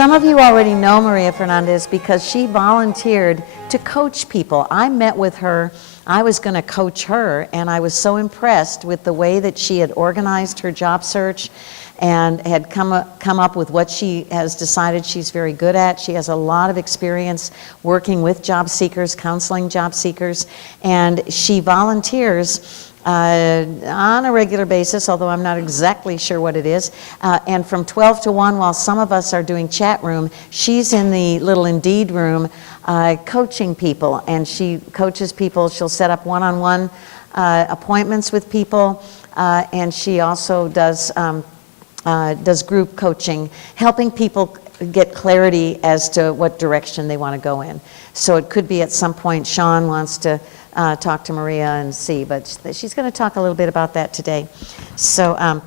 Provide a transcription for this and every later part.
Some of you already know Maria Fernandez because she volunteered to coach people. I met with her. I was going to coach her, and I was so impressed with the way that she had organized her job search and had come up with what she has decided she's very good at. She has a lot of experience working with job seekers, counseling job seekers, and she volunteers on a regular basis, although I'm not exactly sure what it is, and from 12 to 1, while some of us are doing chat room, she's in the little Indeed room coaching people, and she coaches people. She'll set up one-on-one appointments with people, and she also does group coaching, helping people get clarity as to what direction they want to go in. So it could be at some point Sean wants to talk to Maria and see, but she's going to talk a little bit about that today. So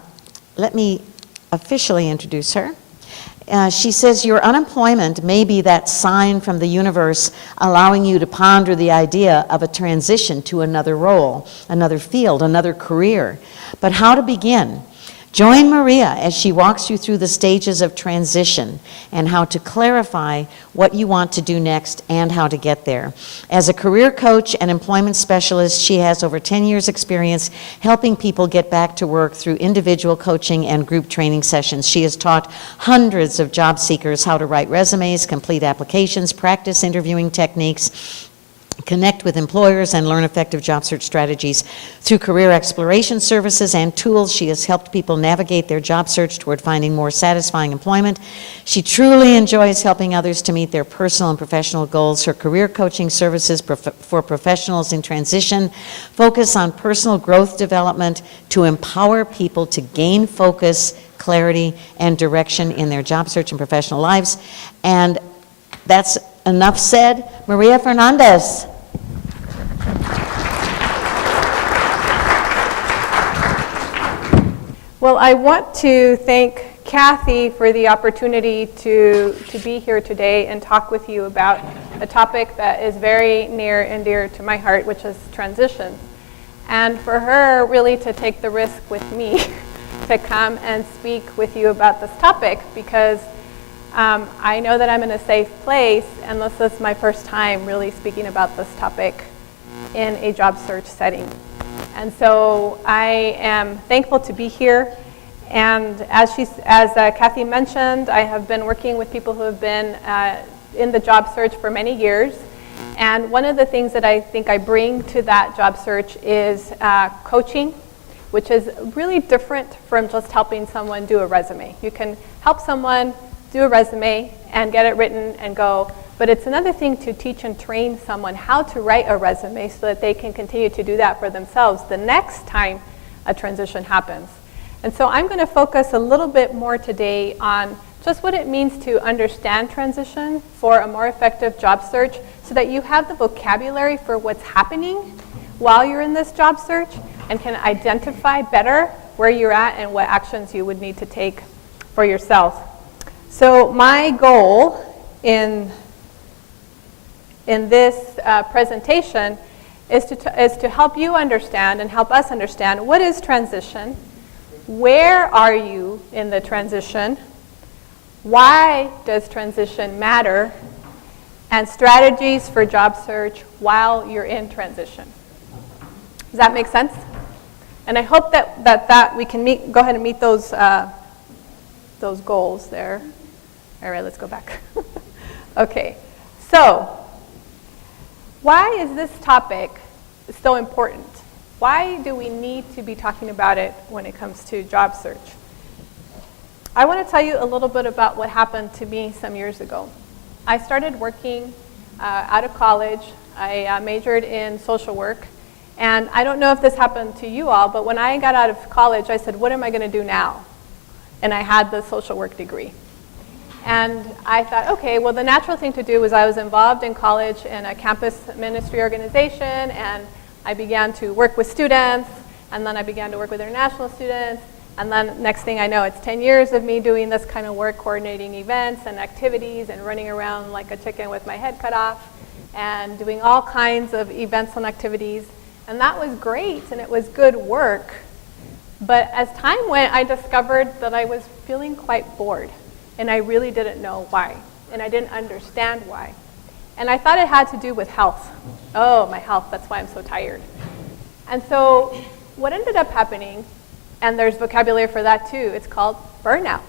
let me officially introduce her. She says, your unemployment may be that sign from the universe allowing you to ponder the idea of a transition to another role, another field, another career. But how to begin? Join Maria as she walks you through the stages of transition and how to clarify what you want to do next and how to get there. As a career coach and employment specialist, she has over 10 years experience helping people get back to work through individual coaching and group training sessions. She has taught hundreds of job seekers how to write resumes, complete applications, practice interviewing techniques, connect with employers, and learn effective job search strategies. Through career exploration services and tools, she has helped people navigate their job search toward finding more satisfying employment. She truly enjoys helping others to meet their personal and professional goals. Her career coaching services for professionals in transition focus on personal growth development to empower people to gain focus, clarity, and direction in their job search and professional lives. And that's enough said. Maria Fernandez. Well, I want to thank Kathy for the opportunity to be here today and talk with you about a topic that is very near and dear to my heart, which is transition. And for her really to take the risk with me to come and speak with you about this topic, because I know that I'm in a safe place, and this is my first time really speaking about this topic in a job search setting. And so I am thankful to be here. And as Kathy mentioned, I have been working with people who have been in the job search for many years. And one of the things that I think I bring to that job search is coaching, which is really different from just helping someone do a resume. You can help someone do a resume and get it written and go, but it's another thing to teach and train someone how to write a resume so that they can continue to do that for themselves the next time a transition happens. And so I'm going to focus a little bit more today on just what it means to understand transition for a more effective job search so that you have the vocabulary for what's happening while you're in this job search and can identify better where you're at and what actions you would need to take for yourself. So my goal in this presentation is to help you understand and help us understand what is transition, where are you in the transition, why does transition matter, and strategies for job search while you're in transition. Does that make sense? And I hope that we can go ahead and meet those goals there. All right, let's go back. Okay, so why is this topic so important? Why do we need to be talking about it when it comes to job search? I want to tell you a little bit about what happened to me some years ago. I started working out of college. I majored in social work. And I don't know if this happened to you all, but when I got out of college, I said, what am I going to do now? And I had the social work degree. And I thought, okay, well, the natural thing to do was I was involved in college in a campus ministry organization, and I began to work with students, and then I began to work with international students, and then next thing I know, it's 10 years of me doing this kind of work, coordinating events and activities and running around like a chicken with my head cut off and doing all kinds of events and activities. And that was great, and it was good work. But as time went, I discovered that I was feeling quite bored. And I really didn't know why. And I didn't understand why. And I thought it had to do with health. Oh, my health, that's why I'm so tired. And so what ended up happening, and there's vocabulary for that too, it's called burnout.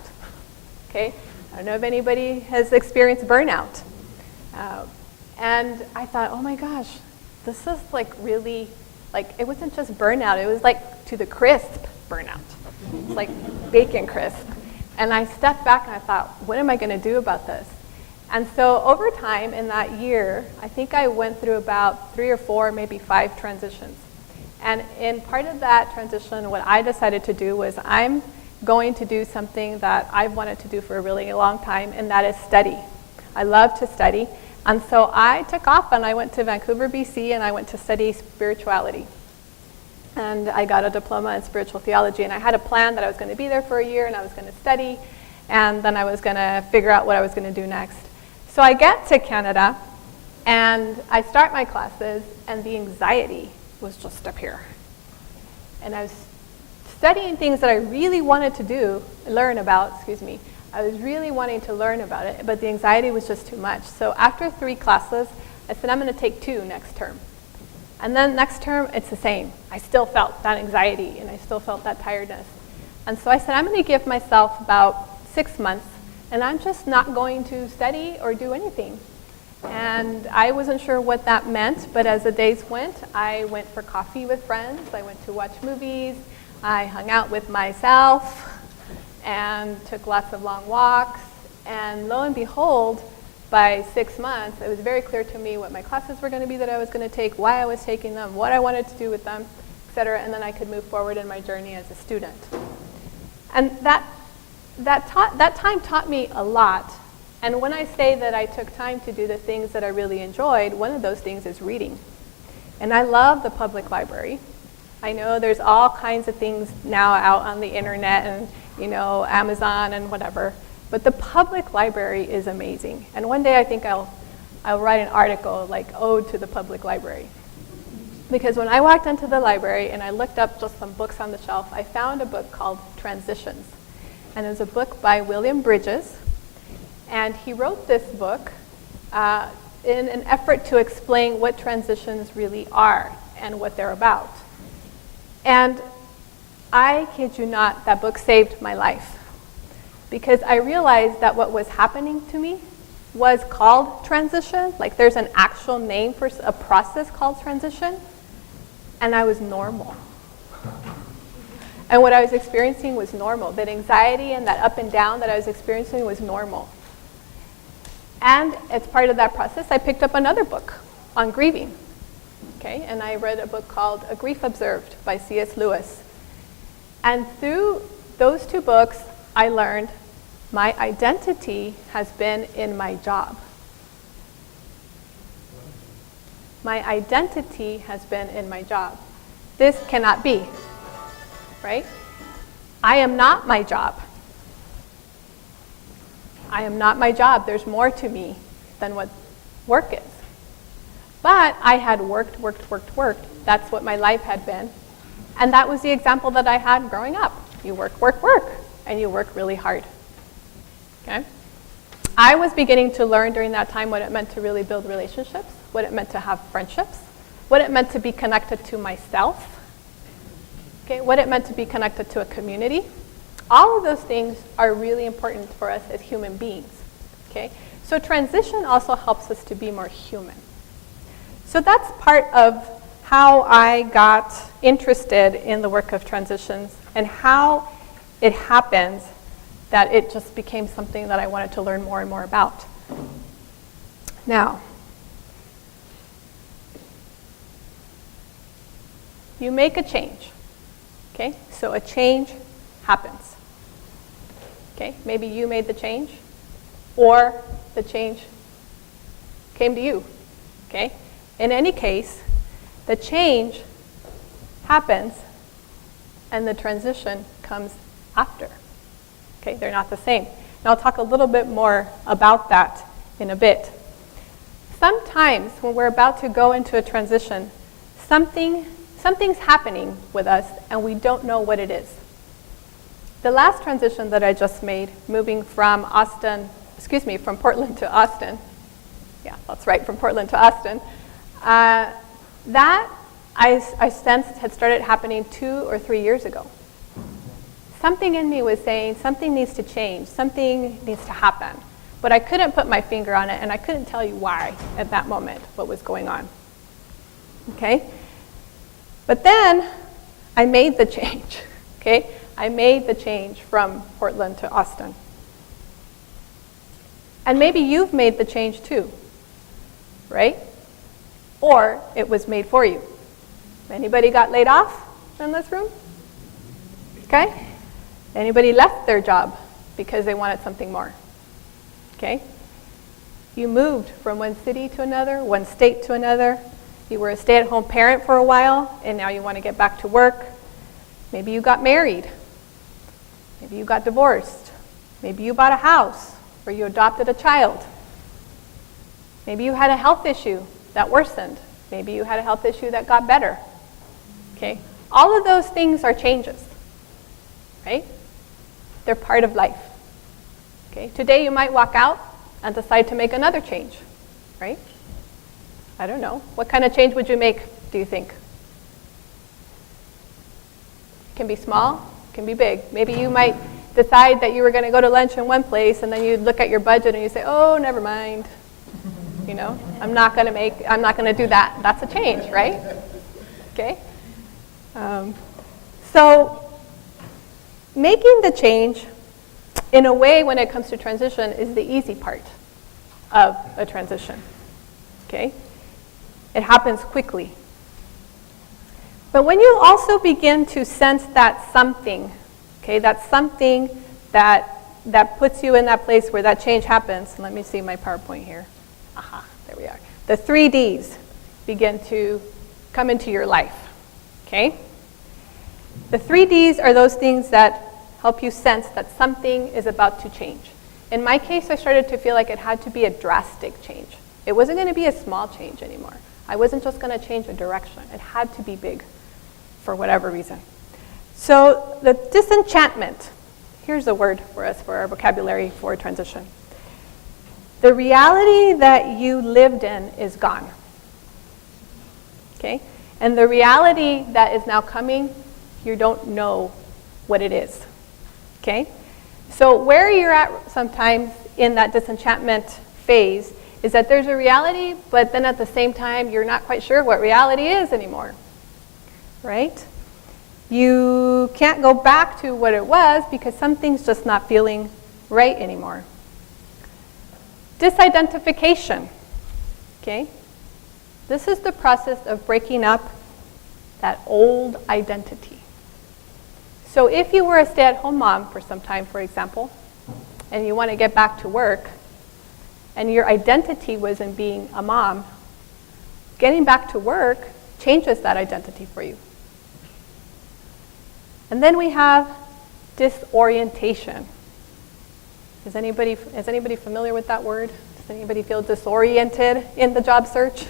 Okay? I don't know if anybody has experienced burnout. And I thought, oh my gosh, this is like really, like it wasn't just burnout, it was like to the crisp burnout. It's like bacon crisp. And I stepped back and I thought, what am I going to do about this? And so over time in that year, I think I went through about 3 or 4, maybe 5 transitions. And in part of that transition, what I decided to do was I'm going to do something that I've wanted to do for a really long time, and that is study. I love to study. And so I took off and I went to Vancouver, BC, and I went to study spirituality. And I got a diploma in spiritual theology, and I had a plan that I was going to be there for a year and I was going to study, and then I was going to figure out what I was going to do next. So I get to Canada and I start my classes, and the anxiety was just up here. And I was studying things that I really wanted to learn about. I was really wanting to learn about it, but the anxiety was just too much. So after 3 classes, I said, I'm going to take 2 next term. And then next term, it's the same. I still felt that anxiety, and I still felt that tiredness. And so I said, I'm going to give myself about 6 months, and I'm just not going to study or do anything. And I wasn't sure what that meant, but as the days went, I went for coffee with friends, I went to watch movies, I hung out with myself, and took lots of long walks. And lo and behold, by 6 months, it was very clear to me what my classes were going to be that I was going to take, why I was taking them, what I wanted to do with them, etc. And then I could move forward in my journey as a student. And that time taught me a lot. And when I say that I took time to do the things that I really enjoyed, one of those things is reading. And I love the public library. I know there's all kinds of things now out on the internet and, Amazon and whatever. But the public library is amazing. And one day I think I'll write an article like Ode to the Public Library. Because when I walked into the library and I looked up just some books on the shelf, I found a book called Transitions. And it was a book by William Bridges. And he wrote this book in an effort to explain what transitions really are and what they're about. And I kid you not, that book saved my life. Because I realized that what was happening to me was called transition. Like there's an actual name for a process called transition. And I was normal. And what I was experiencing was normal. That anxiety and that up and down that I was experiencing was normal. And as part of that process, I picked up another book on grieving. Okay? And I read a book called A Grief Observed by C.S. Lewis. And through those 2 books, I learned my identity has been in my job. My identity has been in my job. This cannot be, right? I am not my job. I am not my job. There's more to me than what work is. But I had worked. That's what my life had been. And that was the example that I had growing up. You work, and you work really hard. Okay? I was beginning to learn during that time what it meant to really build relationships, what it meant to have friendships, what it meant to be connected to myself, okay, what it meant to be connected to a community. All of those things are really important for us as human beings. Okay? So transition also helps us to be more human. So that's part of how I got interested in the work of transitions and how it happens that it just became something that I wanted to learn more and more about. Now, you make a change. Okay? So a change happens. Okay? Maybe you made the change, or the change came to you. Okay? In any case, the change happens and the transition comes after. Okay? They're not the same. And I'll talk a little bit more about that in a bit. Sometimes when we're about to go into a transition, something's happening with us and we don't know what it is. The last transition that I just made, moving from Portland to Austin, yeah, that's right, from Portland to Austin, that I sensed had started happening 2 or 3 years ago. Something in me was saying, something needs to change, something needs to happen. But I couldn't put my finger on it, and I couldn't tell you why at that moment, what was going on. Okay? But then I made the change. Okay? I made the change from Portland to Austin. And maybe you've made the change too, right? Or it was made for you. Anybody got laid off in this room? Okay? Anybody left their job because they wanted something more? Okay? You moved from one city to another, one state to another. You were a stay-at-home parent for a while, and now you want to get back to work. Maybe you got married. Maybe you got divorced. Maybe you bought a house, or you adopted a child. Maybe you had a health issue that worsened. Maybe you had a health issue that got better. Okay? All of those things are changes, right? They're part of life. Okay? Today you might walk out and decide to make another change, right? I don't know. What kind of change would you make, do you think? It can be small, it can be big. Maybe you might decide that you were going to go to lunch in one place, and then you'd look at your budget and you say, oh, never mind. You know, I'm not going to do that. That's a change, right? Okay? So making the change, in a way, when it comes to transition, is the easy part of a transition. Okay? It happens quickly. But when you also begin to sense that something, okay, that something that puts you in that place where that change happens. Let me see my PowerPoint here. Aha, there we are. The 3 Ds begin to come into your life. Okay? The 3 Ds are those things that help you sense that something is about to change. In my case, I started to feel like it had to be a drastic change. It wasn't going to be a small change anymore. I wasn't just going to change a direction. It had to be big for whatever reason. So the disenchantment, here's a word for us for our vocabulary for transition. The reality that you lived in is gone. Okay? And the reality that is now coming, you don't know what it is. Okay? So where you're at sometimes in that disenchantment phase is that there's a reality, but then at the same time, you're not quite sure what reality is anymore. Right? You can't go back to what it was because something's just not feeling right anymore. Disidentification. Okay? This is the process of breaking up that old identity. So if you were a stay-at-home mom for some time, for example, and you want to get back to work, and your identity was in being a mom, getting back to work changes that identity for you. And then we have disorientation. Is anybody familiar with that word? Does anybody feel disoriented in the job search?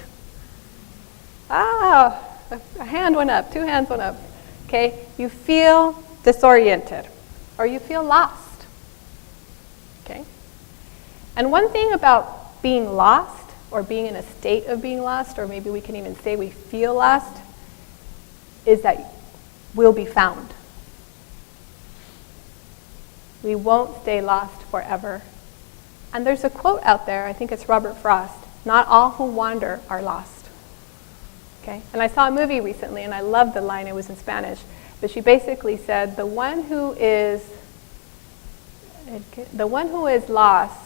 Ah, a hand went up, 2 hands went up. Okay, you feel disoriented, or you feel lost. Okay? And one thing about being lost, or being in a state of being lost, or maybe we can even say we feel lost, is that we'll be found. We won't stay lost forever. And there's a quote out there, I think it's Robert Frost, not all who wander are lost. Okay? And I saw a movie recently, and I loved the line, it was in Spanish, but she basically said, the one who is lost,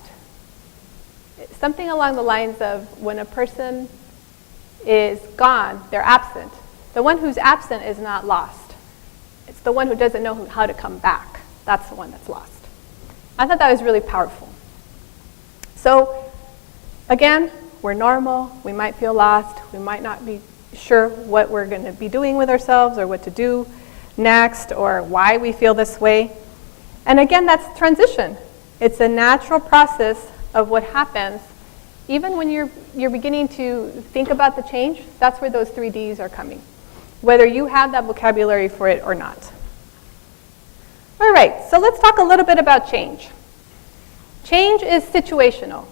something along the lines of when a person is gone, they're absent. The one who's absent is not lost. It's the one who doesn't know how to come back. That's the one that's lost. I thought that was really powerful. So, again, we're normal. We might feel lost. We might not be sure what we're going to be doing with ourselves or what to do next or why we feel this way. And again, that's transition. It's a natural process of what happens. Even when you're beginning to think about the change, that's where those 3 Ds are coming, whether you have that vocabulary for it or not. All right. right, so let's talk a little bit about change. Change is situational.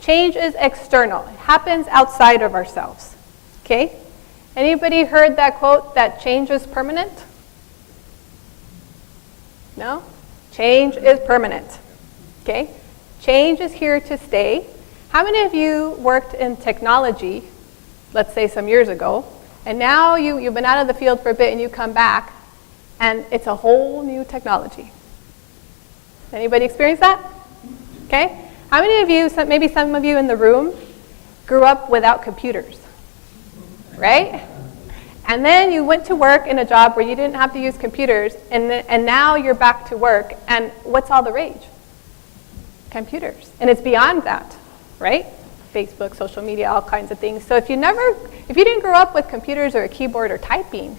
Change is external. It happens outside of ourselves. Okay? Anybody heard that quote that change is permanent? No? Change is permanent. Okay? Change is here to stay. How many of you worked in technology, let's say some years ago, and now you've been out of the field for a bit and you come back and it's a whole new technology? Anybody experience that? Okay? How many of you, maybe some of you in the room, grew up without computers? Right? And then you went to work in a job where you didn't have to use computers, and now you're back to work, and what's all the rage? Computers. And it's beyond that, right? Facebook, social media, all kinds of things. So if you didn't grow up with computers or a keyboard or typing,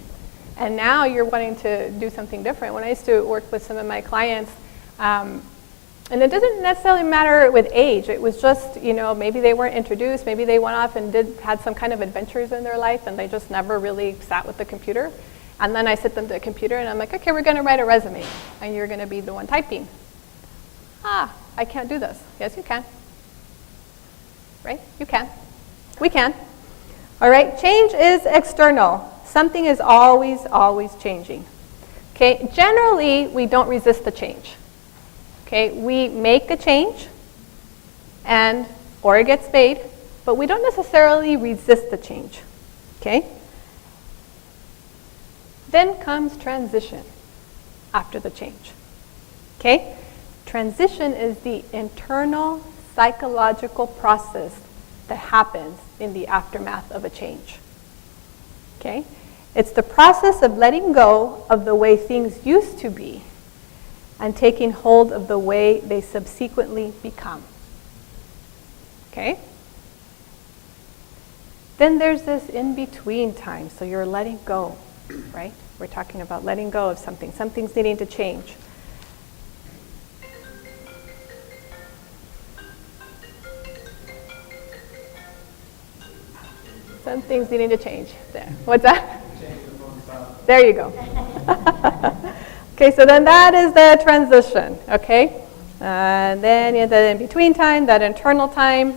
and now you're wanting to do something different. When I used to work with some of my clients, and it doesn't necessarily matter with age. It was just, maybe they weren't introduced, maybe they went off and had some kind of adventures in their life, and they just never really sat with the computer. And then I sit them to a computer, and I'm like, okay, we're going to write a resume, and you're going to be the one typing. I can't do this. Yes, you can. Right? You can. We can. All right? Change is external. Something is always, always changing. Okay? Generally, we don't resist the change. Okay, we make a change, or it gets made, but we don't necessarily resist the change. Okay? Then comes transition after the change. Okay? Transition is the internal psychological process that happens in the aftermath of a change. Okay? It's the process of letting go of the way things used to be and taking hold of the way they subsequently become. Okay? Then there's this in-between time, so you're letting go, right? We're talking about letting go of something. Something's needing to change. Something's needing to change. There. What's that? There you go. Okay, so then that is the transition, okay? And then you have the in-between time, that internal time.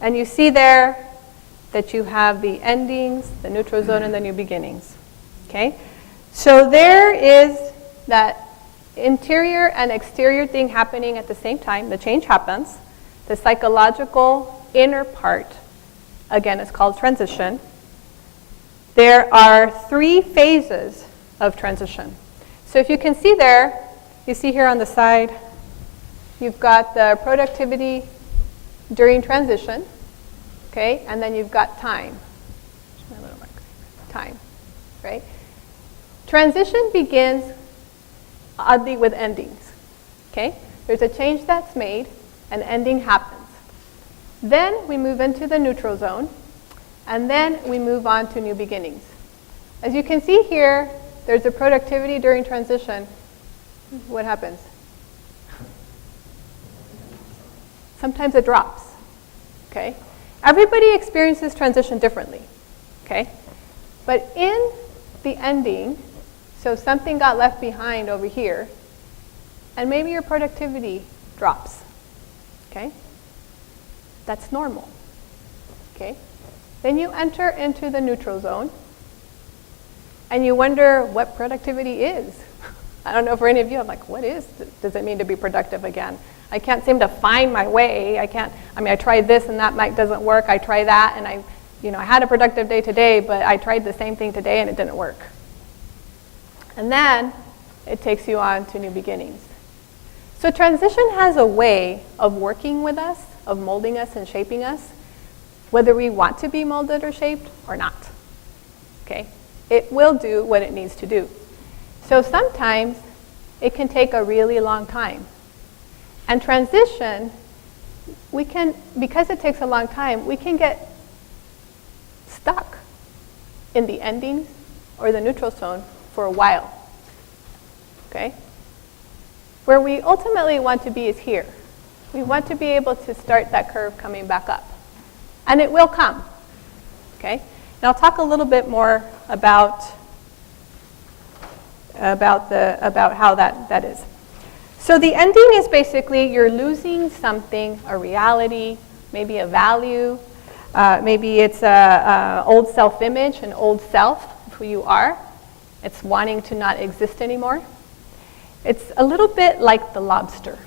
And you see there that you have the endings, the neutral zone, and the new beginnings, okay? So there is that interior and exterior thing happening at the same time. The change happens. The psychological inner part, again, is called transition. There are 3 phases of transition. So if you can see there, you see here on the side, you've got the productivity during transition, okay? And then you've got time. Time, right? Transition begins oddly with endings, okay? There's a change that's made, an ending happens. Then we move into the neutral zone, and then we move on to new beginnings. As you can see here, there's a productivity during transition. What happens? Sometimes it drops, okay? Everybody experiences transition differently, okay? But in the ending, so something got left behind over here, and maybe your productivity drops, okay? That's normal, okay? Then you enter into the neutral zone, and you wonder what productivity is. I don't know for any of you, I'm like, does it mean to be productive again? I can't seem to find my way. I tried this and that doesn't work. I try that, and I had a productive day today, but I tried the same thing today and it didn't work. And then it takes you on to new beginnings. So transition has a way of working with us, of molding us and shaping us, whether we want to be molded or shaped or not. Okay? It will do what it needs to do. So sometimes it can take a really long time. And transition, because it takes a long time, we can get stuck in the endings or the neutral zone for a while. Okay? Where we ultimately want to be is here. We want to be able to start that curve coming back up. And it will come. Okay? And I'll talk a little bit more about about how that is. So the ending is basically you're losing something, a reality, maybe a value, maybe it's a old self-image, an old self of who you are. It's wanting to not exist anymore. It's a little bit like the lobster.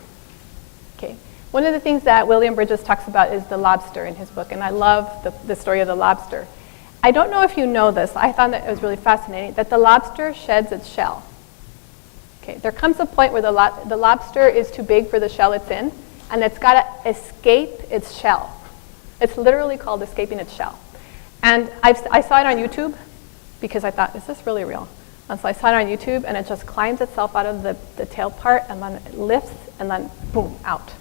Okay. One of the things that William Bridges talks about is the lobster in his book, and I love the story of the lobster. I don't know if you know this. I found that it was really fascinating, that the lobster sheds its shell. Okay. There comes a point where the lobster is too big for the shell it's in, and it's got to escape its shell. It's literally called escaping its shell. And I saw it on YouTube because I thought, is this really real? And so I saw it on YouTube, and it just climbs itself out of the tail part, and then it lifts, and then boom, out.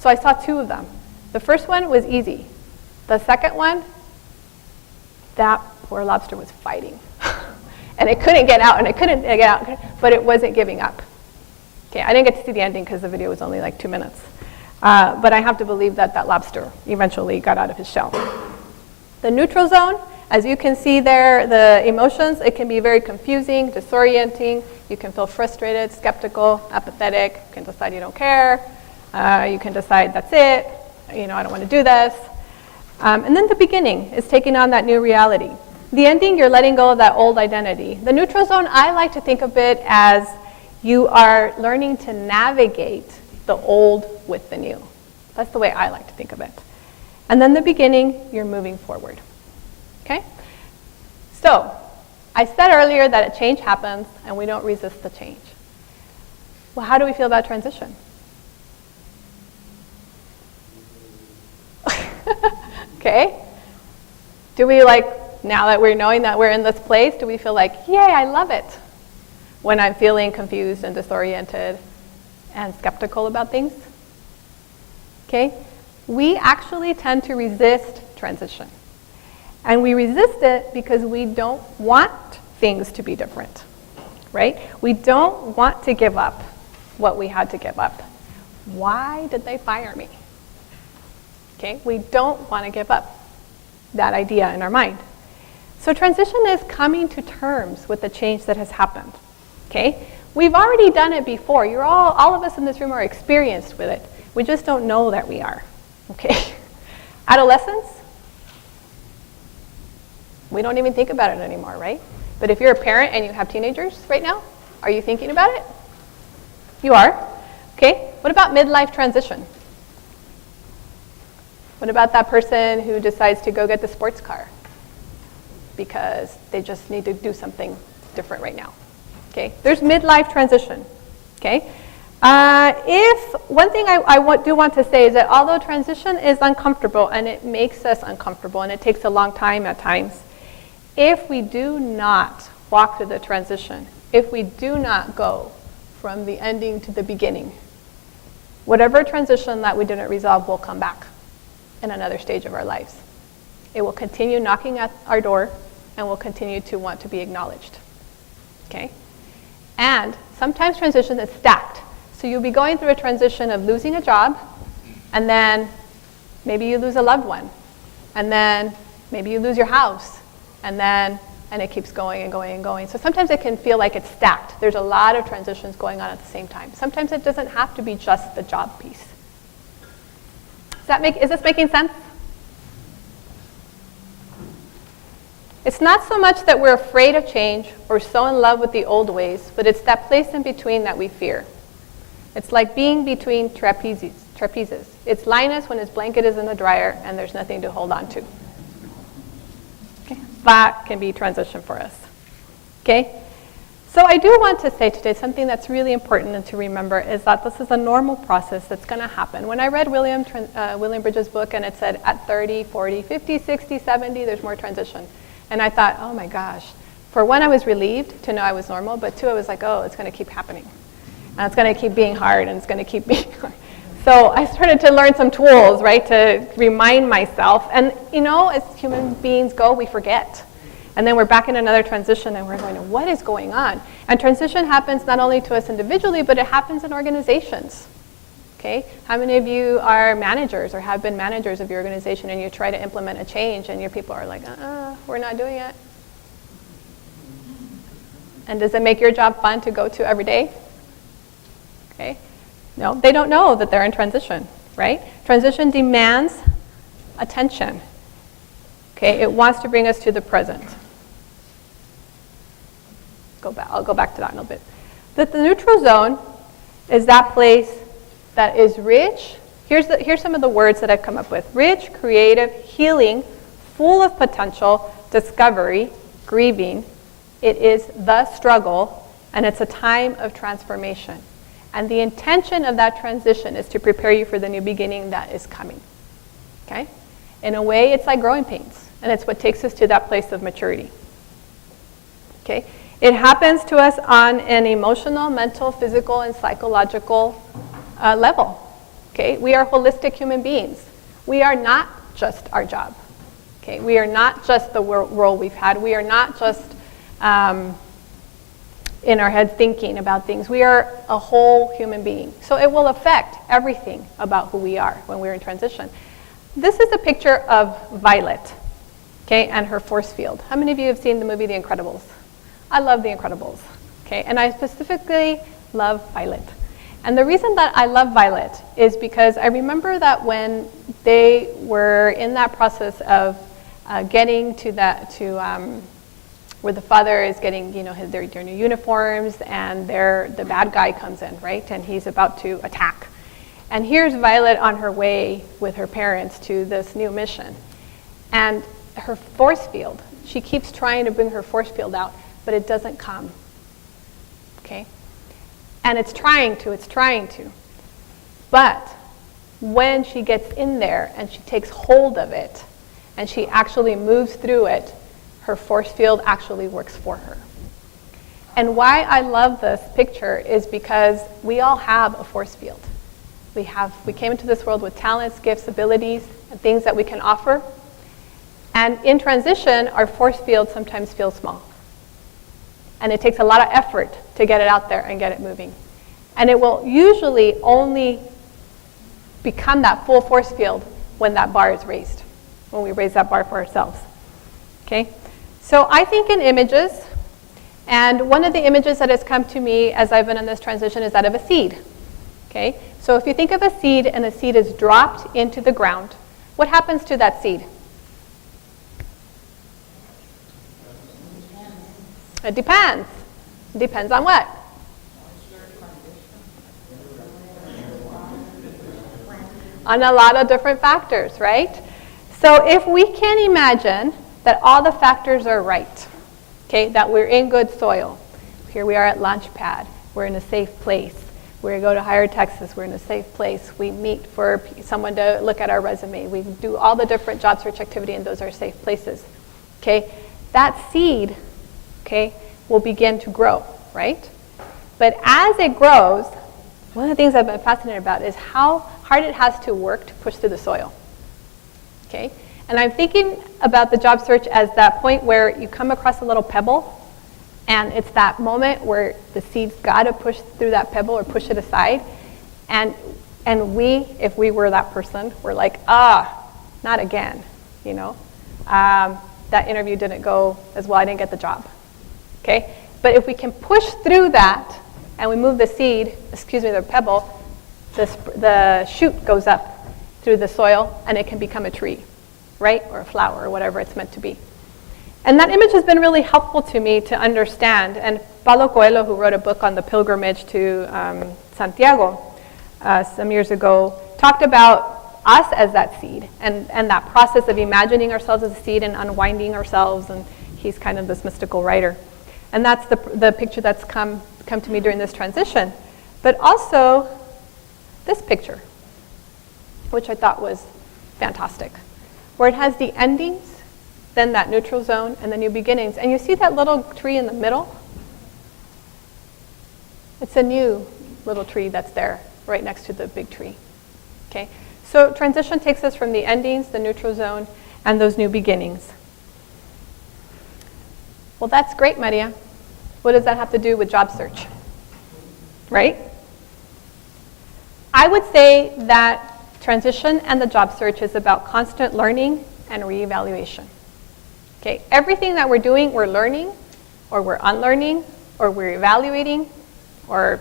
So I saw 2 of them. The first one was easy. The second one, that poor lobster was fighting. And it couldn't get out, and it couldn't get out, but it wasn't giving up. Okay, I didn't get to see the ending because the video was only like 2 minutes. But I have to believe that that lobster eventually got out of his shell. The neutral zone, as you can see there, the emotions, it can be very confusing, disorienting. You can feel frustrated, skeptical, apathetic. You can decide you don't care. You can decide that's it. I don't want to do this. And then the beginning is taking on that new reality. The ending, you're letting go of that old identity. The neutral zone, I like to think of it as you are learning to navigate the old with the new. That's the way I like to think of it. And then the beginning, you're moving forward. Okay? So, I said earlier that a change happens and we don't resist the change. Well, how do we feel about transition? Okay? Do we now that we're knowing that we're in this place, do we feel like, yay, I love it? When I'm feeling confused and disoriented and skeptical about things? Okay? We actually tend to resist transition. And we resist it because we don't want things to be different, right? We don't want to give up what we had to give up. Why did they fire me? Okay, we don't want to give up that idea in our mind. So transition is coming to terms with the change that has happened. Okay, we've already done it before. All of us in this room are experienced with it. We just don't know that we are. Okay, adolescence, we don't even think about it anymore, right? But if you're a parent and you have teenagers right now, are you thinking about it? You are. Okay, what about midlife transition? What about that person who decides to go get the sports car because they just need to do something different right now? Okay, there's midlife transition. Okay, if one thing I do want to say is that although transition is uncomfortable and it makes us uncomfortable and it takes a long time at times, if we do not walk through the transition, if we do not go from the ending to the beginning, whatever transition that we didn't resolve will come back in another stage of our lives. It will continue knocking at our door and will continue to want to be acknowledged. Okay? And sometimes transition is stacked. So you'll be going through a transition of losing a job, and then maybe you lose a loved one, and then maybe you lose your house, and it keeps going and going and going. So sometimes it can feel like it's stacked. There's a lot of transitions going on at the same time. Sometimes it doesn't have to be just the job piece. Is this making sense? It's not so much that we're afraid of change or so in love with the old ways, but it's that place in between that we fear. It's like being between trapezes. It's Linus when his blanket is in the dryer and there's nothing to hold on to. Okay. That can be transition for us. Okay? So I do want to say today something that's really important and to remember is that this is a normal process that's going to happen. When I read William Bridges' book and it said at 30, 40, 50, 60, 70, there's more transition. And I thought, oh my gosh. For one, I was relieved to know I was normal, but two, I was like, oh, it's going to keep happening. And it's going to keep being hard, and it's going to keep being hard. So I started to learn some tools, right, to remind myself. And, as human beings go, we forget. And then we're back in another transition, and we're going, what is going on? And transition happens not only to us individually, but it happens in organizations. Okay? How many of you are managers or have been managers of your organization, and you try to implement a change, and your people are like, we're not doing it? And does it make your job fun to go to every day? Okay. No, they don't know that they're in transition, right? Transition demands attention. Okay, it wants to bring us to the present. I'll go back to that in a little bit. The neutral zone is that place that is rich. Here's some of the words that I've come up with. Rich, creative, healing, full of potential, discovery, grieving. It is the struggle, and it's a time of transformation. And the intention of that transition is to prepare you for the new beginning that is coming. Okay? In a way, it's like growing pains, and it's what takes us to that place of maturity. Okay? It happens to us on an emotional, mental, physical, and psychological level. Okay? We are holistic human beings. We are not just our job. Okay? We are not just the role we've had. We are not just in our head thinking about things. We are a whole human being. So it will affect everything about who we are when we're in transition. This is a picture of Violet, okay, and her force field. How many of you have seen the movie The Incredibles? I love The Incredibles, okay, and I specifically love Violet. And the reason that I love Violet is because I remember that when they were in that process of getting to where the father is getting, their new uniforms, and the bad guy comes in, right? And he's about to attack. And here's Violet on her way with her parents to this new mission. And her force field, she keeps trying to bring her force field out, but it doesn't come, okay? And it's trying to. But when she gets in there and she takes hold of it, and she actually moves through it, her force field actually works for her. And why I love this picture is because we all have a force field. We came into this world with talents, gifts, abilities, and things that we can offer. And in transition, our force field sometimes feels small. And it takes a lot of effort to get it out there and get it moving. And it will usually only become that full force field when that bar is raised, when we raise that bar for ourselves. Okay? So I think in images, and one of the images that has come to me as I've been in this transition is that of a seed. Okay? So if you think of a seed and the seed is dropped into the ground, what happens to that seed? It depends. It depends on what? On a lot of different factors, right? So if we can imagine that all the factors are right, okay, that we're in good soil. Here we are at Launchpad. We're in a safe place. We go to Higher Texas. We're in a safe place. We meet for someone to look at our resume. We do all the different job search activity, and those are safe places. Okay, that seed, okay, will begin to grow, right? But as it grows, one of the things I've been fascinated about is how hard it has to work to push through the soil. Okay, and I'm thinking about the job search as that point where you come across a little pebble, and it's that moment where the seed's got to push through that pebble or push it aside. And we, if we were that person, we're like, not again, That interview didn't go as well, I didn't get the job, okay? But if we can push through that and we move the pebble, the shoot goes up through the soil and it can become a tree, right? Or a flower or whatever it's meant to be. And that image has been really helpful to me to understand. And Paulo Coelho, who wrote a book on the pilgrimage to Santiago some years ago, talked about us as that seed and that process of imagining ourselves as a seed and unwinding ourselves. And he's kind of this mystical writer. And that's the picture that's come to me during this transition. But also this picture, which I thought was fantastic, where it has the endings, then that neutral zone, and the new beginnings. And you see that little tree in the middle? It's a new little tree that's there, right next to the big tree. Okay? So transition takes us from the endings, the neutral zone, and those new beginnings. Well, that's great, Maria. What does that have to do with job search? Right? I would say that transition and the job search is about constant learning and reevaluation. Okay, everything that we're doing, we're learning, or we're unlearning, or we're evaluating, or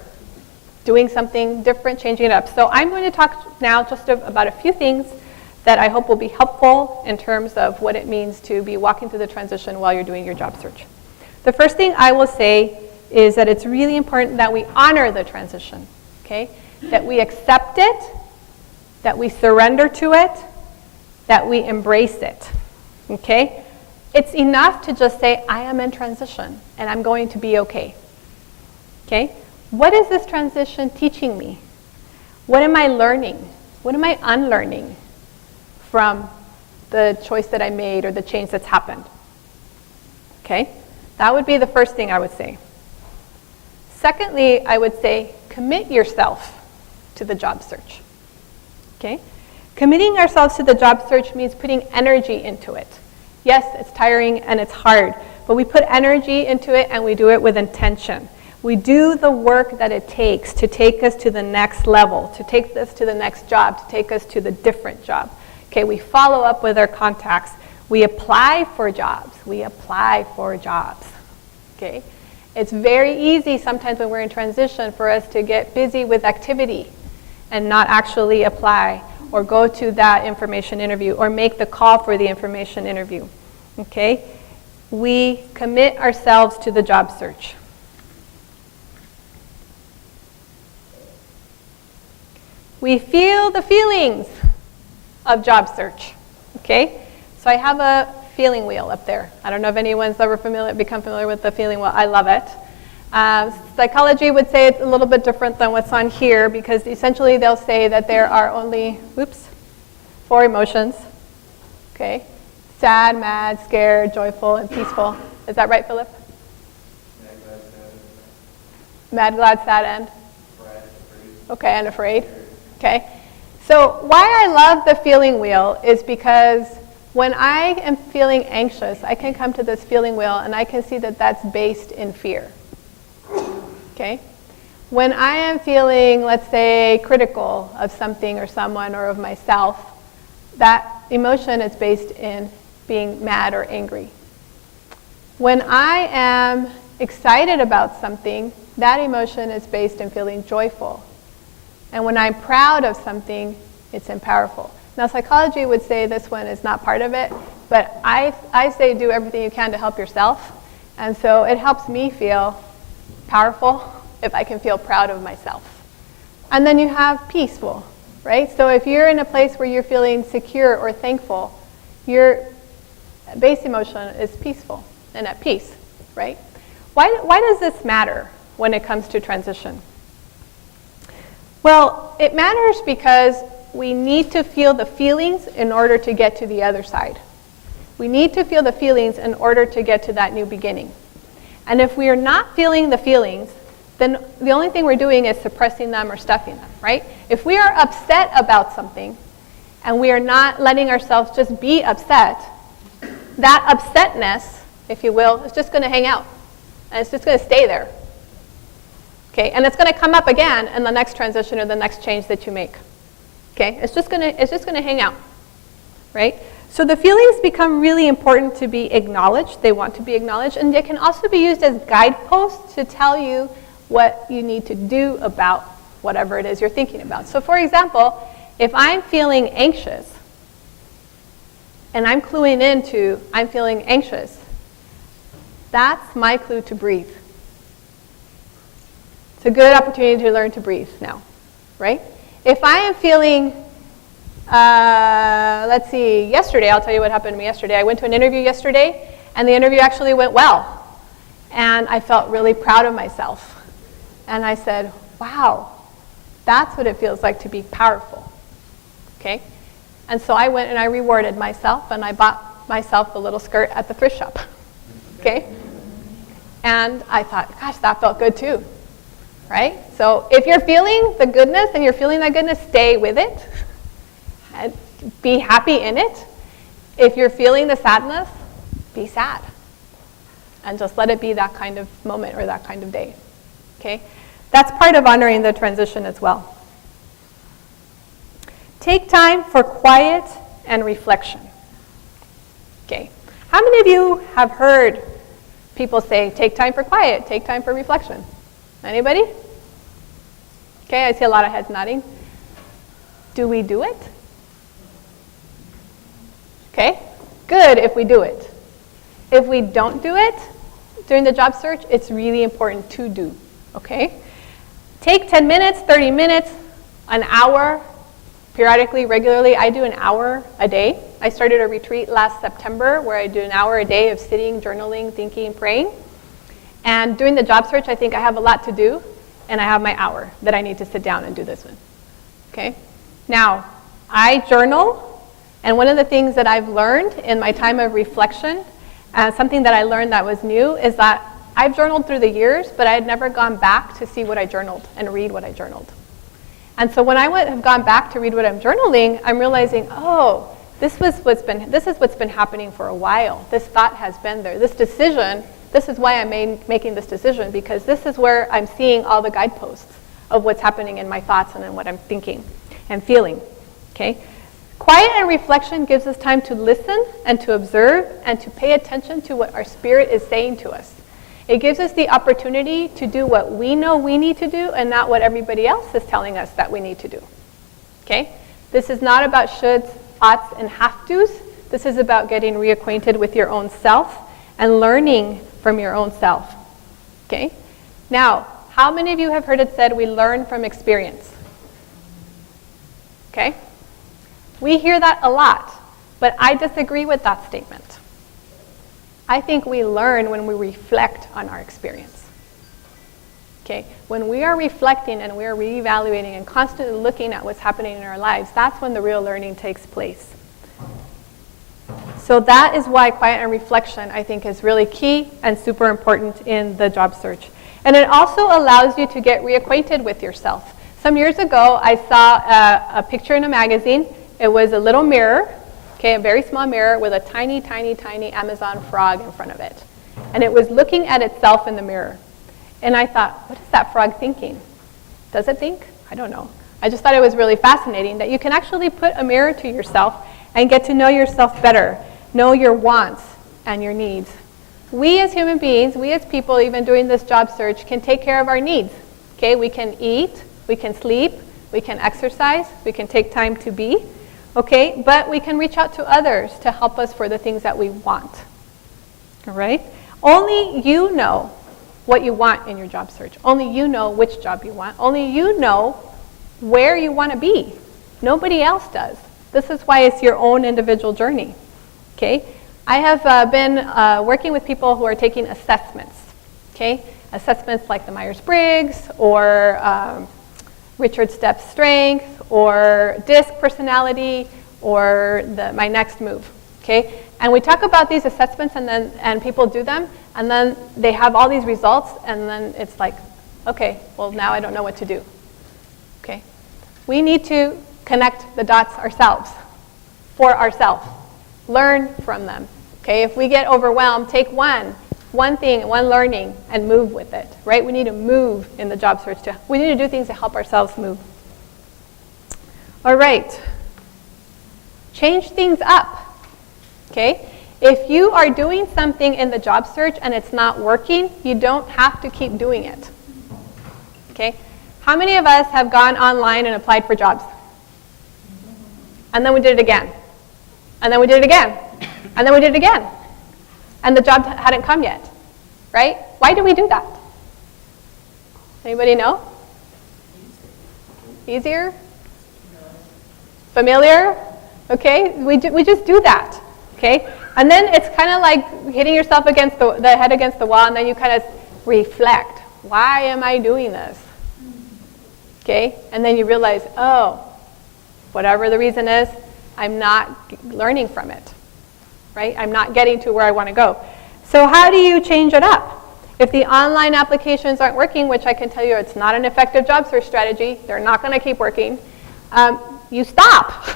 doing something different, changing it up. So I'm going to talk now just about a few things that I hope will be helpful in terms of what it means to be walking through the transition while you're doing your job search. The first thing I will say is that it's really important that we honor the transition, okay? That we accept it, that we surrender to it, that we embrace it, okay? It's enough to just say, I am in transition, and I'm going to be okay, okay? What is this transition teaching me? What am I learning? What am I unlearning from the choice that I made or the change that's happened? Okay? That would be the first thing I would say. Secondly, I would say commit yourself to the job search. Okay? Committing ourselves to the job search means putting energy into it. Yes, it's tiring and it's hard, but we put energy into it and we do it with intention. We do the work that it takes to take us to the next level, to take us to the next job, to take us to the different job. Okay, we follow up with our contacts. We apply for jobs. Okay? It's very easy sometimes when we're in transition for us to get busy with activity and not actually apply or go to that information interview or make the call for the information interview. Okay? We commit ourselves to the job search. We feel the feelings of job search, okay? So I have a feeling wheel up there. I don't know if anyone's ever become familiar with the feeling wheel. I love it. Psychology would say it's a little bit different than what's on here because essentially they'll say that there are only, 4 emotions, okay? Sad, mad, scared, joyful, and peaceful. Is that right, Philip? Mad, glad, sad, and? Okay, and afraid. Okay, so why I love the feeling wheel is because when I am feeling anxious, I can come to this feeling wheel and I can see that that's based in fear. Okay, when I am feeling, let's say, critical of something or someone or of myself, that emotion is based in being mad or angry. When I am excited about something, that emotion is based in feeling joyful. And when I'm proud of something, it's in powerful. Now, psychology would say this one is not part of it, but I say do everything you can to help yourself. And so it helps me feel powerful if I can feel proud of myself. And then you have peaceful, right? So if you're in a place where you're feeling secure or thankful, your base emotion is peaceful and at peace, right? Why does this matter when it comes to transition? Well, it matters because we need to feel the feelings in order to get to the other side. We need to feel the feelings in order to get to that new beginning. And if we are not feeling the feelings, then the only thing we're doing is suppressing them or stuffing them, right? If we are upset about something and we are not letting ourselves just be upset, that upsetness, if you will, is just going to hang out. And it's just going to stay there. Okay, and it's going to come up again in the next transition or the next change that you make. Okay, it's just going to hang out, right? So the feelings become really important to be acknowledged. They want to be acknowledged, and they can also be used as guideposts to tell you what you need to do about whatever it is you're thinking about. So for example, if I'm feeling anxious, and I'm cluing into I'm feeling anxious, that's my clue to breathe. It's a good opportunity to learn to breathe now, right? If I am feeling, let's see, yesterday, I'll tell you what happened to me yesterday. I went to an interview yesterday, and the interview actually went well. And I felt really proud of myself. And I said, wow, that's what it feels like to be powerful, okay? And so I went and I rewarded myself, and I bought myself a little skirt at the thrift shop, okay? And I thought, gosh, that felt good too. Right? So if you're feeling the goodness and you're feeling that goodness, stay with it and be happy in it. If you're feeling the sadness, be sad and just let it be that kind of moment or that kind of day. Okay? That's part of honoring the transition as well. Take time for quiet and reflection. Okay. How many of you have heard People say, take time for quiet, take time for reflection. Anybody? Okay, I see a lot of heads nodding. Do we do it? Okay, good if we do it. If we don't do it during the job search, it's really important to do, okay? Take 10 minutes, 30 minutes, an hour, periodically, regularly. I do an hour a day. I started a retreat last September where I do an hour a day of sitting, journaling, thinking, praying. And during the job search, I think I have a lot to do, and I have my hour that I need to sit down and do this one, okay? Now, I journal, and one of the things that I've learned in my time of reflection, something that I learned that was new, is that I've journaled through the years, but I had never gone back to see what I journaled and read what I journaled. And so when I have gone back to read what I'm journaling, I'm realizing, oh, this is what's been happening for a while. This thought has been there. This decision, this is why I'm making this decision, because this is where I'm seeing all the guideposts of what's happening in my thoughts and in what I'm thinking and feeling, okay? Quiet and reflection gives us time to listen and to observe and to pay attention to what our spirit is saying to us. It gives us the opportunity to do what we know we need to do and not what everybody else is telling us that we need to do. Okay? This is not about shoulds, oughts, and have-tos. This is about getting reacquainted with your own self and learning from your own self. Okay? Now, how many of you have heard it said we learn from experience? Okay? We hear that a lot, but I disagree with that statement. I think we learn when we reflect on our experience. Okay? When we are reflecting and we are reevaluating and constantly looking at what's happening in our lives, that's when the real learning takes place. So that is why quiet and reflection, I think, is really key and super important in the job search. And it also allows you to get reacquainted with yourself. Some years ago, I saw a picture in a magazine. It was a little mirror, okay, a very small mirror with a tiny, tiny, tiny Amazon frog in front of it. And it was looking at itself in the mirror. And I thought, what is that frog thinking? Does it think? I don't know. I just thought it was really fascinating that you can actually put a mirror to yourself and get to know yourself better, know your wants and your needs. We as human beings, we as people, even doing this job search, can take care of our needs. Okay, we can eat, we can sleep, we can exercise, we can take time to be. Okay, but we can reach out to others to help us for the things that we want. All right? Only you know what you want in your job search. Only you know which job you want. Only you know where you want to be. Nobody else does. This is why it's your own individual journey. Okay? I have been working with people who are taking assessments. Okay? Assessments like the Myers-Briggs or Richard Stepp's strength, or DISC personality, or my next move, okay? And we talk about these assessments, and people do them, and then they have all these results, and then it's like, okay, well now I don't know what to do, okay? We need to connect the dots ourselves, for ourselves. Learn from them, okay? If we get overwhelmed, take one thing, one learning, and move with it, right? We need to move in the job search. We need to do things to help ourselves move. All right. Change things up, okay? If you are doing something in the job search and it's not working, you don't have to keep doing it, okay? How many of us have gone online and applied for jobs? And then we did it again. And then we did it again. And then we did it again. And the job hadn't come yet, right? Why do we do that? Anybody know? Easier? Familiar? Okay, we just do that, okay? And then it's kind of like hitting yourself against the head against the wall, and then you kind of reflect. Why am I doing this? Okay, and then you realize, oh, whatever the reason is, I'm not learning from it. Right? I'm not getting to where I want to go. So how do you change it up? If the online applications aren't working, which I can tell you it's not an effective job search strategy, they're not going to keep working, you stop,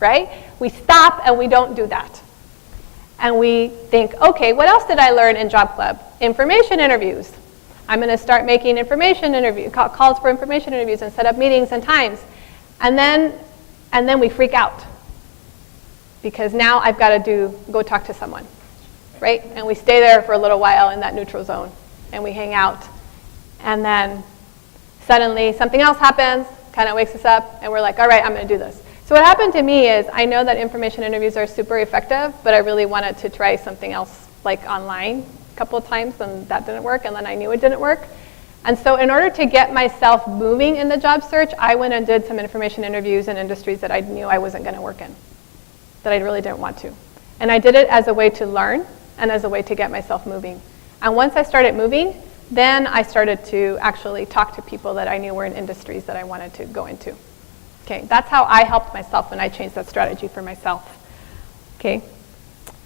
right? We stop and we don't do that. And we think, okay, what else did I learn in Job Club? Information interviews. I'm going to start making calls for information interviews and set up meetings and times. And then we freak out. Because now I've got to go talk to someone, right? And we stay there for a little while in that neutral zone, and we hang out. And then suddenly something else happens, kind of wakes us up, and we're like, all right, I'm going to do this. So what happened to me is I know that information interviews are super effective, but I really wanted to try something else, like online a couple of times, and that didn't work, and then I knew it didn't work. And so in order to get myself moving in the job search, I went and did some information interviews in industries that I knew I wasn't going to work in, that I really didn't want to. And I did it as a way to learn and as a way to get myself moving. And once I started moving, then I started to actually talk to people that I knew were in industries that I wanted to go into. Okay, that's how I helped myself when I changed that strategy for myself. Okay,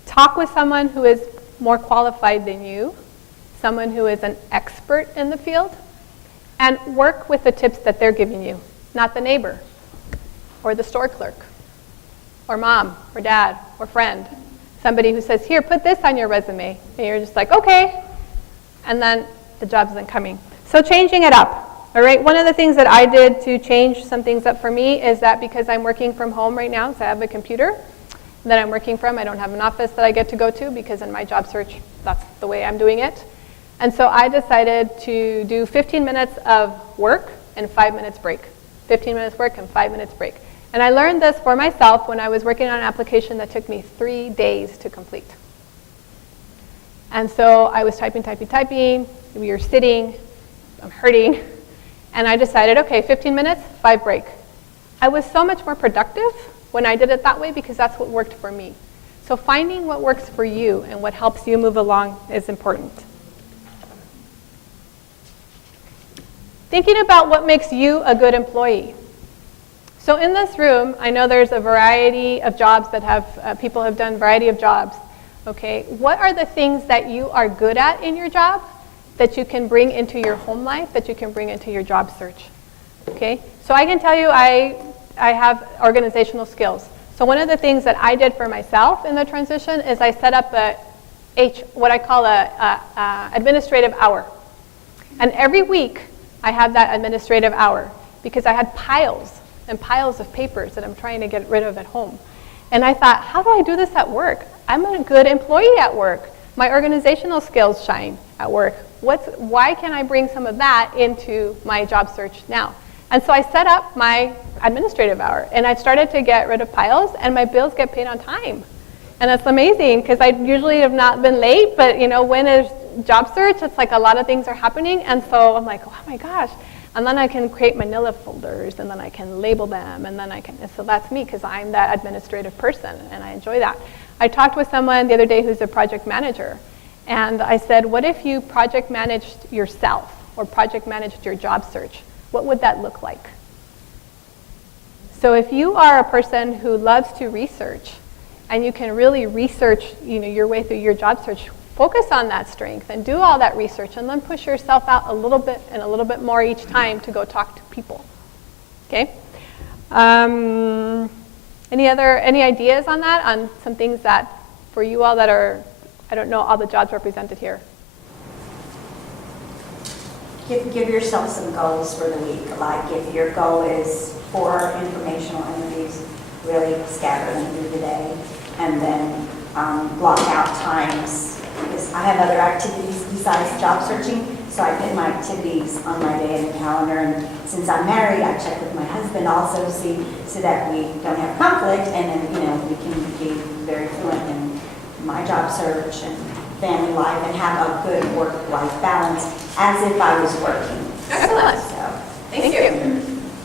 talk with someone who is more qualified than you, someone who is an expert in the field, and work with the tips that they're giving you, not the neighbor, or the store clerk, or mom, or dad, or friend. Somebody who says, here, put this on your resume. And you're just like, okay. And then the job isn't coming. So changing it up. All right, one of the things that I did to change some things up for me is that because I'm working from home right now, so I have a computer that I'm working from, I don't have an office that I get to go to because in my job search, that's the way I'm doing it. And so I decided to do 15 minutes of work and 5 minutes break. 15 minutes work and 5 minutes break. And I learned this for myself when I was working on an application that took me 3 days to complete. And so I was typing, we were sitting, I'm hurting, and I decided, okay, 15 minutes, 5 break. I was so much more productive when I did it that way because that's what worked for me. So finding what works for you and what helps you move along is important. Thinking about what makes you a good employee. So in this room, I know there's a variety of jobs that have, people have done a variety of jobs. Okay, what are the things that you are good at in your job that you can bring into your home life, that you can bring into your job search? Okay, so I can tell you I have organizational skills. So one of the things that I did for myself in the transition is I set up what I call a administrative hour. And every week I have that administrative hour because I had piles and piles of papers that I'm trying to get rid of at home. And I thought, how do I do this at work? I'm a good employee at work. My organizational skills shine at work. Why can I bring some of that into my job search now? And so I set up my administrative hour, and I started to get rid of piles, and my bills get paid on time. And that's amazing, because I usually have not been late, but when it's job search, it's like a lot of things are happening, and so I'm like, oh my gosh. And then I can create manila folders, and then I can label them, and so that's me, because I'm that administrative person, and I enjoy that. I talked with someone the other day who's a project manager, and I said, what if you project managed yourself, or project managed your job search? What would that look like? So if you are a person who loves to research, and you can really research your way through your job search, focus on that strength and do all that research, and then push yourself out a little bit and a little bit more each time to go talk to people. Okay? Any ideas on that, on some things that for you all that are, I don't know all the jobs represented here? Give yourself some goals for the week. Like if your goal is 4 informational interviews, really scatter them through the day, and then block out times. Because I have other activities besides job searching, so I put my activities on my day in the calendar. And since I'm married, I check with my husband also, so that we don't have conflict, and then we can be very fluent in my job search and family life, and have a good work-life balance as if I was working. Excellent. So, Thank you.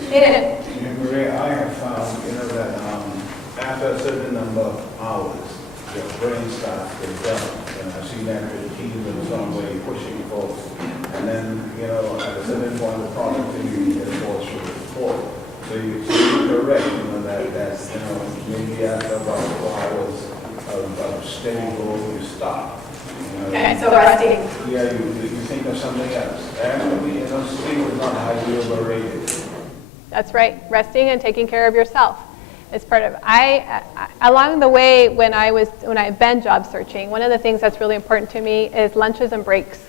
Aiden. Maria, I have found, that after a certain number of hours, your brain starts to develop. And I've seen that with keys in some way pushing forward. And then, at a certain point, the productivity gets forced forward. So you're correct, that maybe after about 4 hours of steady goal, you stop. Okay, so resting. Yeah, you think of something else. Actually, sleep is not highly overrated. That's right. Resting and taking care of yourself is part of. Along the way, when I've been job searching, one of the things that's really important to me is lunches and breaks.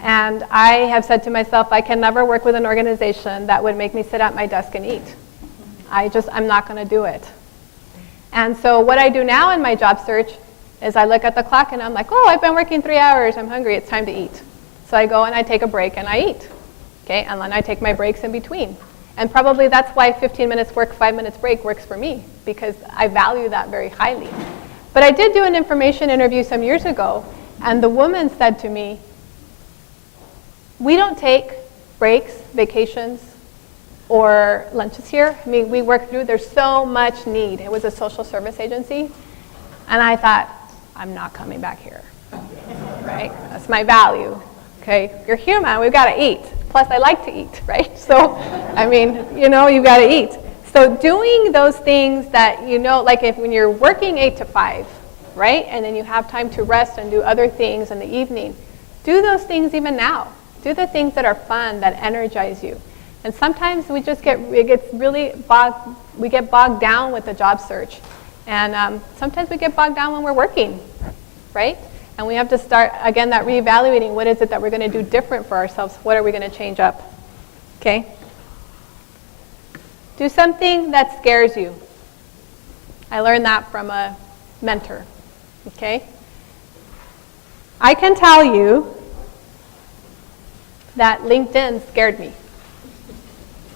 And I have said to myself, I can never work with an organization that would make me sit at my desk and eat. I'm not going to do it. And so what I do now in my job search is I look at the clock and I'm like, oh, I've been working 3 hours, I'm hungry, it's time to eat. So I go and I take a break and I eat, okay? And then I take my breaks in between. And probably that's why 15 minutes work, 5 minutes break works for me, because I value that very highly. But I did do an information interview some years ago, and the woman said to me, we don't take breaks, vacations, or lunches here. I mean, we work through, there's so much need. It was a social service agency. And I thought, I'm not coming back here, right? That's my value, okay? You're human, we've got to eat. Plus, I like to eat, right? So, I mean, you know, you've got to eat. So doing those things that, you know, like when you're working 8 to 5, right? And then you have time to rest and do other things in the evening. Do those things even now. Do the things that are fun, that energize you. And sometimes we just get bogged down with the job search. And sometimes we get bogged down when we're working, right? And we have to start, again, that reevaluating. What is it that we're going to do different for ourselves? What are we going to change up? Okay? Do something that scares you. I learned that from a mentor. Okay? I can tell you that LinkedIn scared me.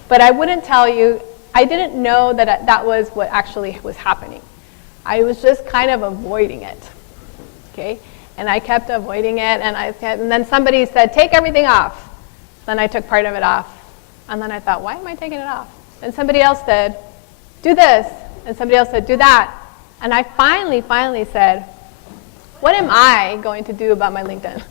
But I wouldn't tell you, I didn't know that that was what actually was happening. I was just kind of avoiding it. Okay? And I kept avoiding it, and then somebody said, take everything off. Then I took part of it off. And then I thought, why am I taking it off? And somebody else said, do this. And somebody else said, do that. And I finally said, what am I going to do about my LinkedIn?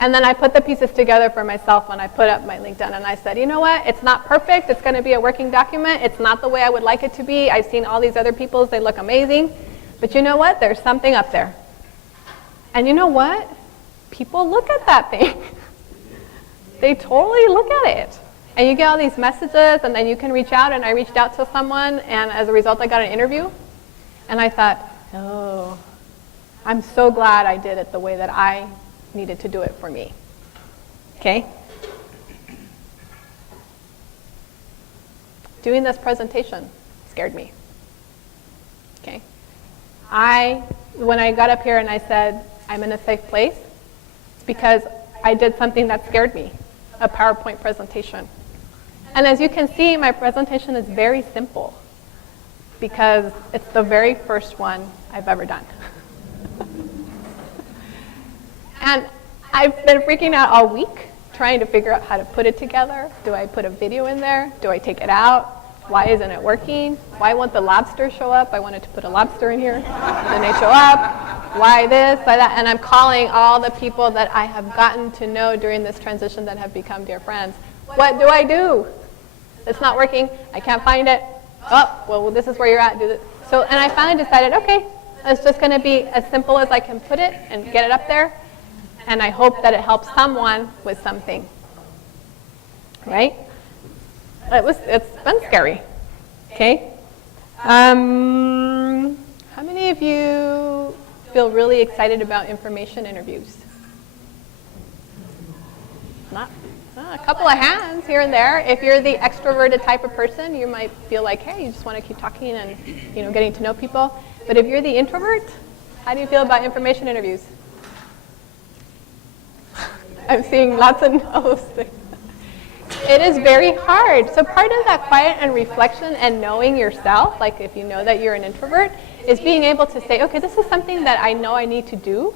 And then I put the pieces together for myself when I put up my LinkedIn. And I said, you know what? It's not perfect. It's going to be a working document. It's not the way I would like it to be. I've seen all these other people's. They look amazing. But you know what? There's something up there. And you know what? People look at that thing. They totally look at it. And you get all these messages, and then you can reach out. And I reached out to someone, and as a result, I got an interview. And I thought, oh, I'm so glad I did it the way that I needed to do it for me. Okay? Doing this presentation scared me. Okay? When I got up here and I said, I'm in a safe place, it's because I did something that scared me, a PowerPoint presentation. And as you can see, my presentation is very simple because it's the very first one I've ever done. And I've been freaking out all week trying to figure out how to put it together. Do I put a video in there? Do I take it out? Why isn't it working? Why won't the lobster show up? I wanted to put a lobster in here. Then they show up. Why this? Why that? And I'm calling all the people that I have gotten to know during this transition that have become dear friends. What do I do? It's not working. I can't find it. Oh, well, this is where you're at. Do this. So, and I finally decided, okay, it's just going to be as simple as I can put it and get it up there. And I hope that it helps someone with something. Right? It's been scary. Okay? How many of you feel really excited about information interviews? Not a couple of hands here and there. If you're the extroverted type of person, you might feel like, hey, you just want to keep talking and getting to know people. But if you're the introvert, how do you feel about information interviews? I'm seeing lots of no's. It is very hard. So part of that quiet and reflection and knowing yourself, like if you know that you're an introvert, is being able to say, okay, this is something that I know I need to do,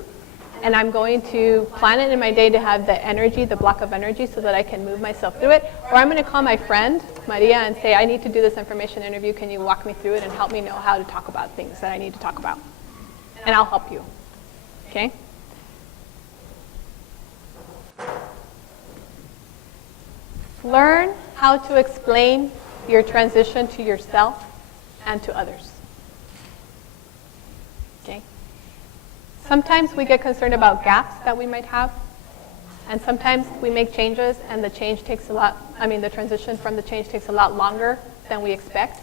and I'm going to plan it in my day to have the energy, the block of energy, so that I can move myself through it. Or I'm going to call my friend, Maria, and say, I need to do this information interview. Can you walk me through it and help me know how to talk about things that I need to talk about? And I'll help you. Okay? Learn how to explain your transition to yourself and to others. Okay? Sometimes we get concerned about gaps that we might have, and sometimes we make changes and the transition from the change takes a lot longer than we expect.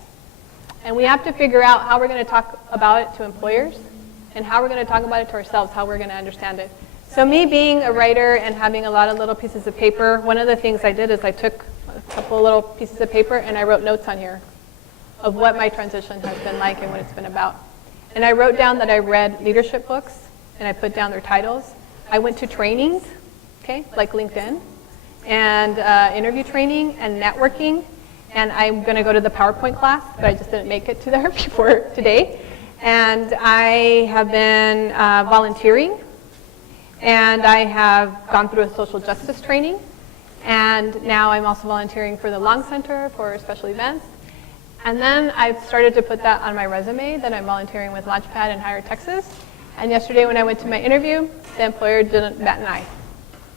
And we have to figure out how we're going to talk about it to employers and how we're going to talk about it to ourselves, how we're going to understand it. So me being a writer and having a lot of little pieces of paper, one of the things I did is I took a couple little pieces of paper and I wrote notes on here of what my transition has been like and what it's been about. And I wrote down that I read leadership books, and I put down their titles. I went to trainings, okay, like LinkedIn, and interview training and networking. And I'm going to go to the PowerPoint class, but I just didn't make it to there before today. And I have been volunteering, and I have gone through a social justice training. And now I'm also volunteering for the Long Center for special events. And then I've started to put that on my resume that I'm volunteering with Launchpad in Higher Texas. And yesterday when I went to my interview, the employer didn't bat an eye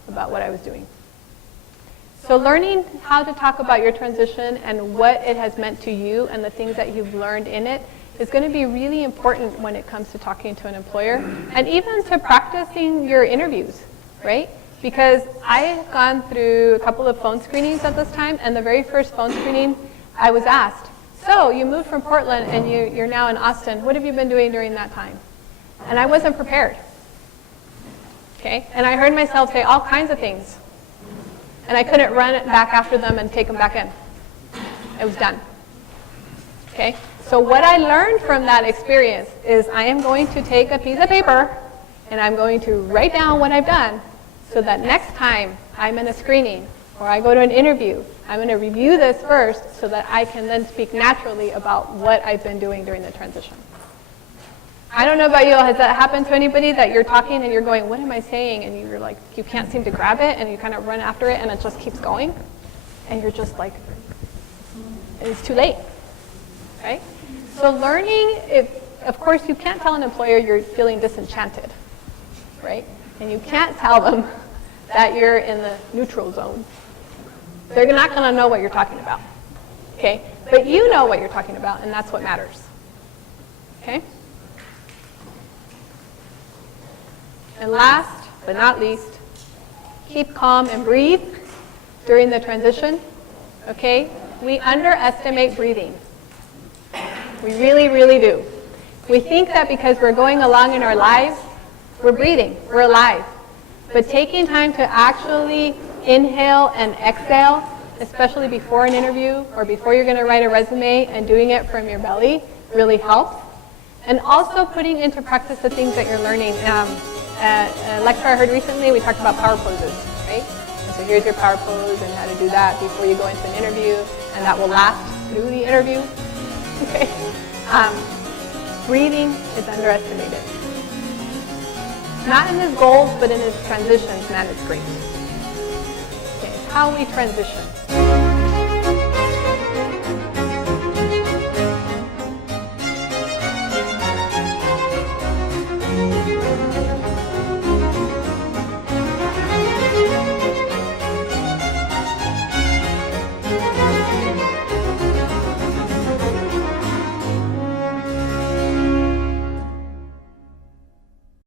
about what I was doing. So learning how to talk about your transition and what it has meant to you and the things that you've learned in it is going to be really important when it comes to talking to an employer and even to practicing your interviews, right? Because I have gone through a couple of phone screenings at this time, and the very first phone screening I was asked, so you moved from Portland and you're now in Austin. What have you been doing during that time? And I wasn't prepared, okay? And I heard myself say all kinds of things. And I couldn't run it back after them and take them back in. It was done, okay? So what I learned from that experience is I am going to take a piece of paper and I'm going to write down what I've done so that next time I'm in a screening or I go to an interview, I'm going to review this first so that I can then speak naturally about what I've been doing during the transition. I don't know about you, has that happened to anybody that you're talking and you're going, what am I saying? And you're like, you can't seem to grab it and you kind of run after it and it just keeps going. And you're just like, it's too late, right? So learning, of course you can't tell an employer you're feeling disenchanted, right? And you can't tell them that you're in the neutral zone. They're not going to know what you're talking about, okay? But you know what you're talking about and that's what matters, okay? And last but not least, keep calm and breathe during the transition, okay? We underestimate breathing. We really, really do. We think that because we're going along in our lives, we're breathing, we're alive. But taking time to actually inhale and exhale, especially before an interview or before you're going to write a resume and doing it from your belly really helps. And also putting into practice the things that you're learning. A lecture I heard recently, we talked about power poses, right? And so here's your power pose and how to do that before you go into an interview, and that will last through the interview. Okay. Breathing is underestimated. Not in his goals, but in his transitions, man, it's great. Okay, it's how we transition.